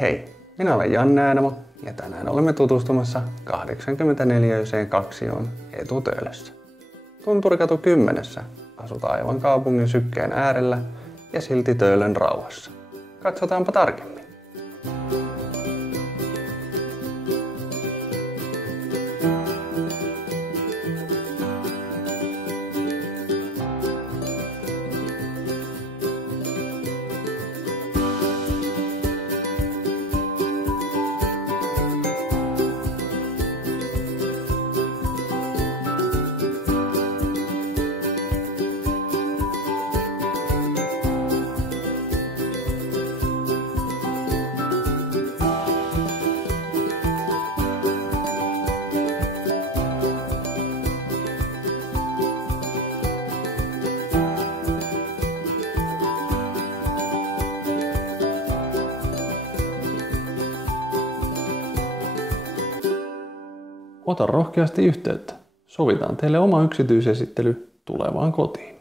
Hei, minä olen Janne Äänamo ja tänään olemme tutustumassa 84 kaksioon Etutöölössä. Tunturikatu 10 asutaan aivan kaupungin sykkeen äärellä ja silti Töölön rauhassa. Katsotaanpa tarkemmin. Ota rohkeasti yhteyttä. Sovitaan teille oma yksityisesittely tulevaan kotiin.